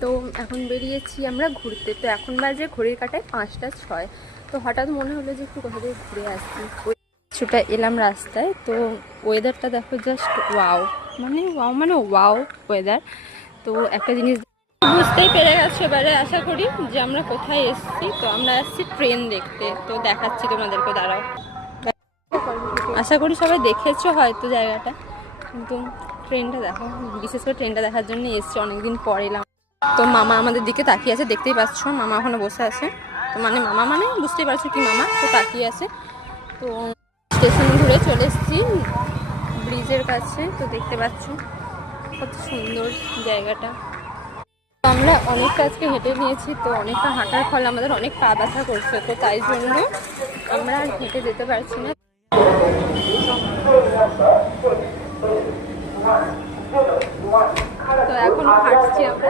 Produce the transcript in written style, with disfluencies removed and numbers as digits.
তো এখন বেরিয়েছি আমরা ঘুরতে। তো এখন বাজে ঘড়ির কাঁটায় 5টা 6। তো হঠাৎ মনে হলো যে একটু কোথা থেকে ঘুরে আসি। কিছুটা এলাম রাস্তায়। তো ওয়েদারটা দেখো, জাস্ট ওয়াও, মানে ওয়াও ওয়েদার। তো একটা জিনিস বুঝতেই পেরে গেছো এবারে আশা করি যে আমরা কোথায় এসেছি। তো আমরা আসছি ট্রেন দেখতে। তো দেখাচ্ছি তোমাদেরকে, দাঁড়াও। আশা করি সবাই দেখেছো হয়তো জায়গাটা, কিন্তু ট্রেনটা দেখো, বিশেষ করে ট্রেনটা দেখার জন্য এসছি, অনেকদিন পর এলাম। তো মামা আমাদের দিকে তাকিয়ে আছে, দেখতেই পাচ্ছ মামা ওখানে বসে আছে। তো মামা মানে বুঝতেই পারছো কি মামা, তো তাকিয়ে আছে। তো স্টেশন ঘুরে চলে এসেছি ব্রিজের কাছে। তো দেখতে পাচ্ছ কত সুন্দর জায়গাটা। আমরা অনেকটা আজকে হেঁটে নিয়েছি। তো অনেকটা হাঁটার ফলে আমাদের অনেক পা ব্যথা করছে। তো তাই জন্য আমরা আর হেঁটে যেতে পারছি না। তো এখন হাঁটছি আমরা।